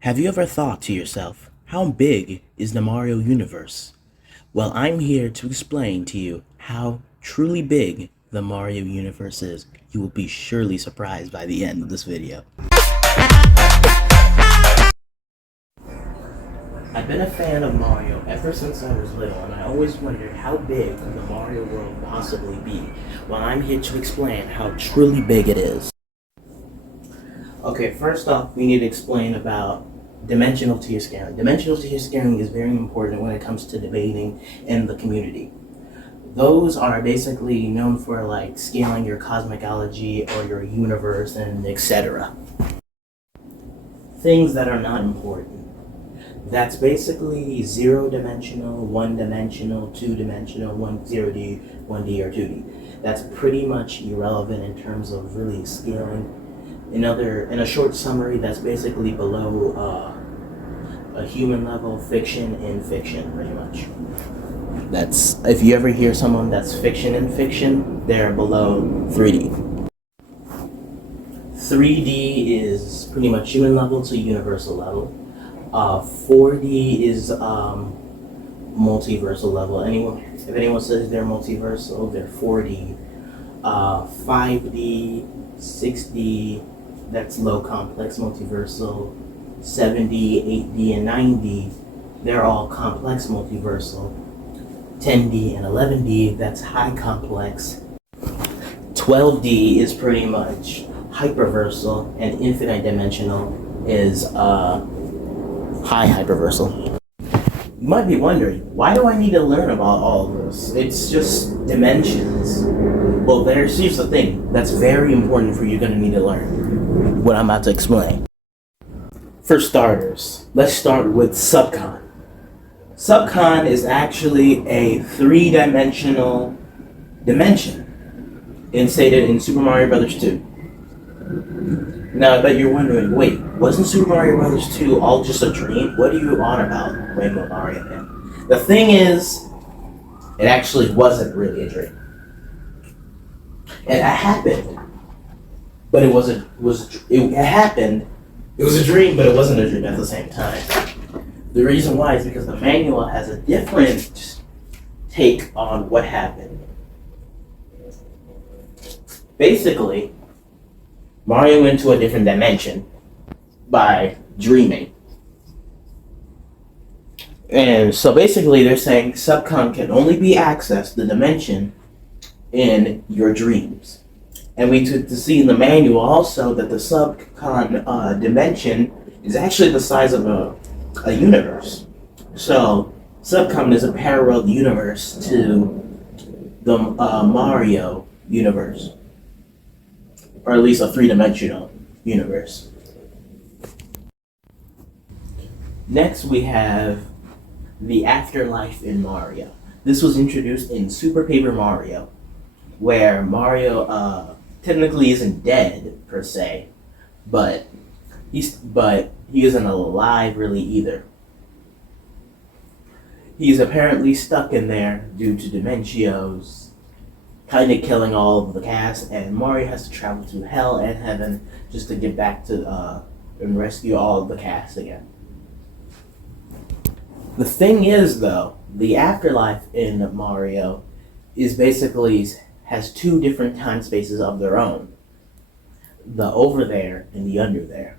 Have you ever thought to yourself, how big is the Mario universe? Well, I'm here to explain to you how truly big the Mario universe is. You will be surely surprised by the end of this video. I've been a fan of Mario ever since I was little, and I always wondered how big could the Mario world possibly be. Well, I'm here to explain how truly big it is. Okay, first off, we need to explain about dimensional tier scaling. Dimensional tier scaling is very important when it comes to debating in the community. Those are basically known for like scaling your cosmology or your universe and etc. Things that are not important. That's basically zero dimensional, one dimensional, two dimensional, 0D, 1D, or 2D. That's pretty much irrelevant in terms of really scaling. In a short summary, that's basically below a human level fiction in fiction, pretty much. That's if you ever hear someone that's fiction in fiction, they're below 3D. 3D is pretty much human level to universal level. 4D is multiversal level. If anyone says they're multiversal, they're 4D. 5D, 6D, that's low complex multiversal. 7D, 8D, and 9D, they're all complex multiversal. 10D and 11D, that's high complex. 12D is pretty much hyperversal, and infinite dimensional is high hyperversal. You might be wondering, why do I need to learn about all of this? It's just dimensions. Well, here's the thing that's very important for you're going to need to learn. What I'm about to explain. For starters, let's start with Subcon. Subcon is actually a three-dimensional dimension instated in Super Mario Bros. 2. Now, I bet you're wondering, wait, wasn't Super Mario Bros. 2 all just a dream? What are you on about, Rainbow Mario Man? The thing is, it actually wasn't really a dream. And it happened, but it happened. It was a dream, but it wasn't a dream at the same time. The reason why is because the manual has a different take on what happened. Basically, Mario went to a different dimension by dreaming. And so basically they're saying Subcon can only be accessed, the dimension, in your dreams. And we took to see in the manual also that the Subcon dimension is actually the size of a universe. So Subcon is a parallel universe to the Mario universe, or at least a three-dimensional universe. Next we have the afterlife in Mario. This was introduced in Super Paper Mario, where Mario technically isn't dead per se, but he isn't alive really either. He's apparently stuck in there due to dementios, kind of killing all of the cast, and Mario has to travel to hell and heaven just to get back to and rescue all of the cast again. The thing is, though, the afterlife in Mario is basically has two different time spaces of their own. The over there and the under there.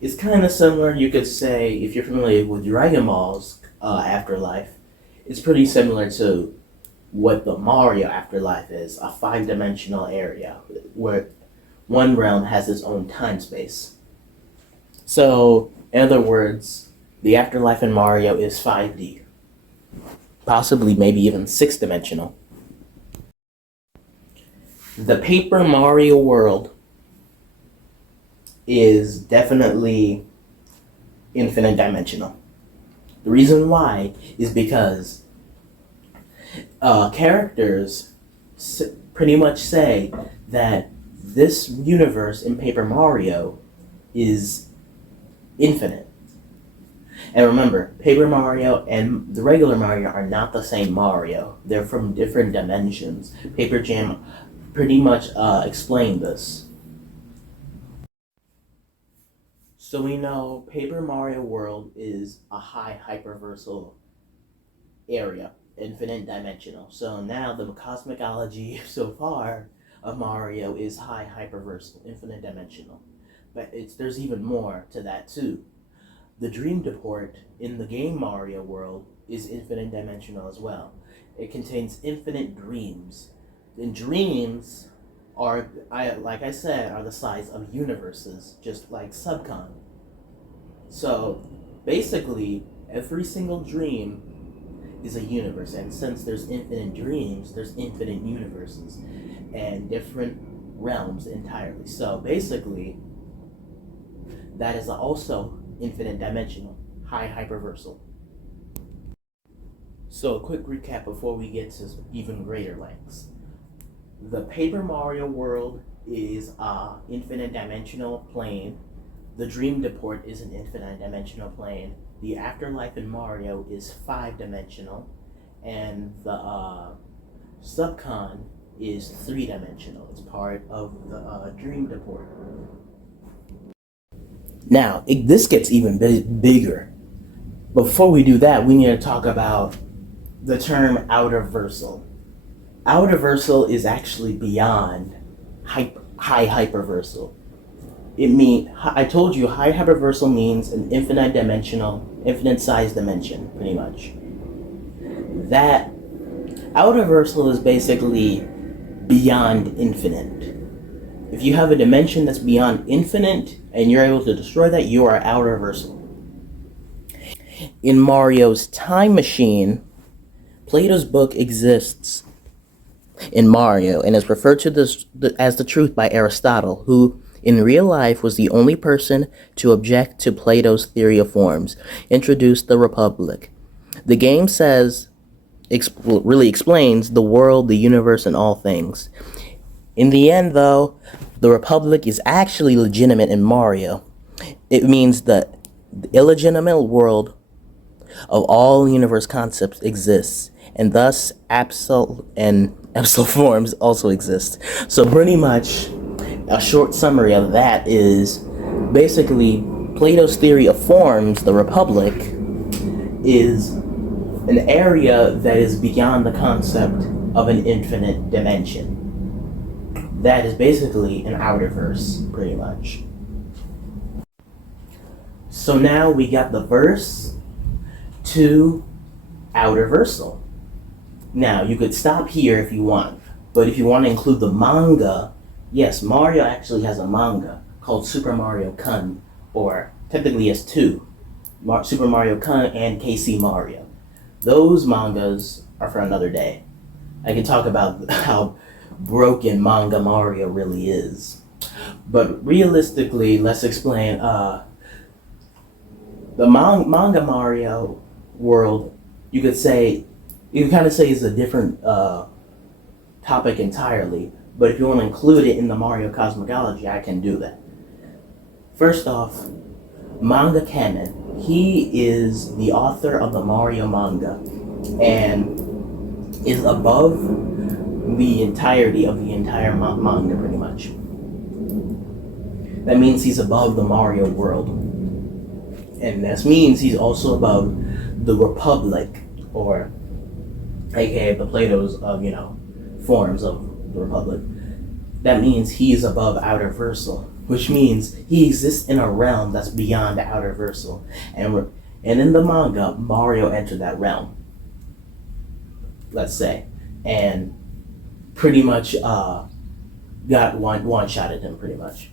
It's kind of similar, you could say, if you're familiar with Dragon Ball's afterlife, it's pretty similar to what the Mario afterlife is, a five-dimensional area where one realm has its own time space. So, in other words, the afterlife in Mario is 5D, possibly maybe even six-dimensional. The Paper Mario world is definitely infinite dimensional. The reason why is because characters pretty much say that this universe in Paper Mario is infinite. And remember, Paper Mario and the regular Mario are not the same Mario. They're from different dimensions. Paper Jam pretty much explained this. So we know Paper Mario World is a high hyperversal area, infinite dimensional. So now the cosmology so far of Mario is high hyperversal, infinite dimensional. But there's even more to that too. The Dream Deport in the game Mario World is infinite dimensional as well. It contains infinite dreams. And dreams are, like I said, are the size of universes, just like Subcon. So basically, every single dream is a universe, and since there's infinite dreams, there's infinite universes and different realms entirely. So basically, that is also infinite dimensional, high hyperversal. So a quick recap before we get to even greater lengths. The Paper Mario World is a infinite dimensional plane. The Dream Deport is an infinite dimensional plane. The Afterlife in Mario is 5-dimensional, and the Subcon is 3-dimensional. It's part of the Dream Deport. Now, this gets even bigger. Before we do that, we need to talk about the term outerversal. Outerversal is actually beyond high hyperversal. I told you high hyperversal means an infinite dimensional, infinite size dimension, pretty much. That outerversal is basically beyond infinite. If you have a dimension that's beyond infinite and you're able to destroy that, you are outerversal. In Mario's Time Machine, Plato's book exists in Mario and is referred to as the truth by Aristotle, who in real life was the only person to object to Plato's theory of forms, introduced the Republic. The game really explains the world, the universe, and all things. In the end, though, the Republic is actually legitimate in Mario. It means the illegitimate world of all universe concepts exists, and thus absol forms also exist. So pretty much a short summary of that is basically Plato's theory of forms, the Republic, is an area that is beyond the concept of an infinite dimension. That is basically an outerverse, pretty much. So now we got the verse to outerversal. Now, you could stop here if you want, but if you want to include the manga, yes, Mario actually has a manga called Super Mario Kun, or technically has two, Super Mario Kun and KC Mario. Those mangas are for another day. I can talk about how broken manga Mario really is. But realistically, let's explain the manga Mario world. You could kind of say is a different topic entirely, but if you want to include it in the Mario cosmology, I can do that. First off, Manga Canon. He is the author of the Mario manga and is above the entirety of the entire manga, pretty much. That means he's above the Mario world. And that means he's also above the Republic, or aka the Plato's of, forms of the Republic. That means he is above outerversal, which means he exists in a realm that's beyond the outerversal. And in the manga, Mario entered that realm, let's say, and pretty much got one-shotted him, pretty much.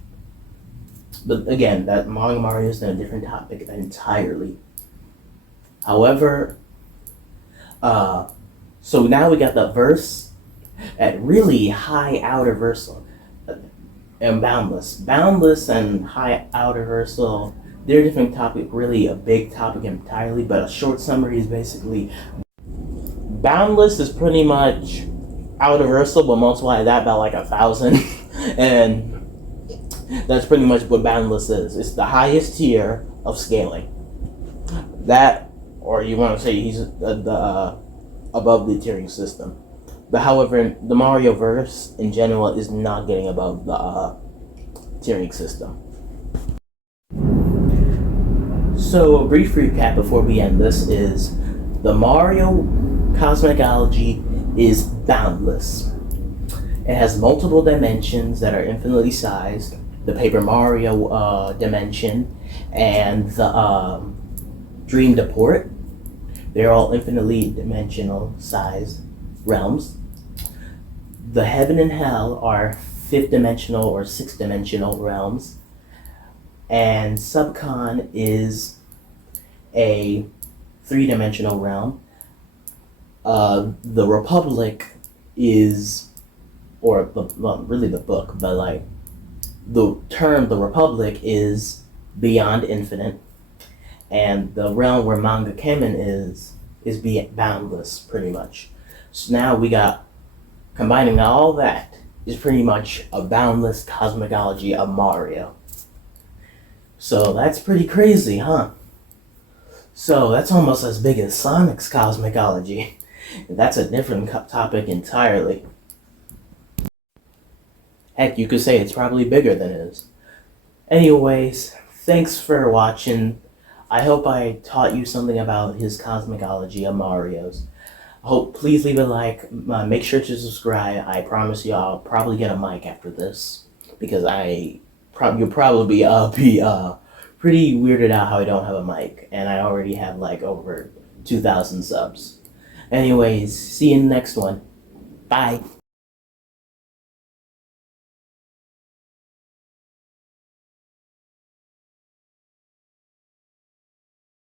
But again, that manga Mario is a different topic entirely. However, so now we got the verse at really high outerversal and boundless. Boundless and high outerversal, they're a different topic, really a big topic entirely, but a short summary is basically boundless is pretty much outerversal, but multiply that by like 1,000, and that's pretty much what boundless is. It's the highest tier of scaling. That, or you want to say he's above the tiering system. But however, the Mario verse in general is not getting above the tiering system. So, a brief recap before we end this is the Mario cosmology is boundless. It has multiple dimensions that are infinitely sized. The Paper Mario dimension and the Dream Deport. They're all infinitely dimensional sized realms. The Heaven and Hell are fifth dimensional or sixth dimensional realms. And Subcon is a three-dimensional realm. The Republic is, really the book, but like the term the Republic is beyond infinite, and the realm where Manga Kemen is boundless, pretty much. So now we got combining all that is pretty much a boundless cosmology of Mario. So that's pretty crazy, huh? So that's almost as big as Sonic's cosmology. That's a different topic entirely. Heck, you could say it's probably bigger than his. Anyways, thanks for watching. I hope I taught you something about his cosmology of Mario's. Please leave a like. Make sure to subscribe. I promise you, I'll probably get a mic after this because you'll probably be pretty weirded out how I don't have a mic, and I already have like over 2,000 subs. Anyways, see you in the next one. Bye.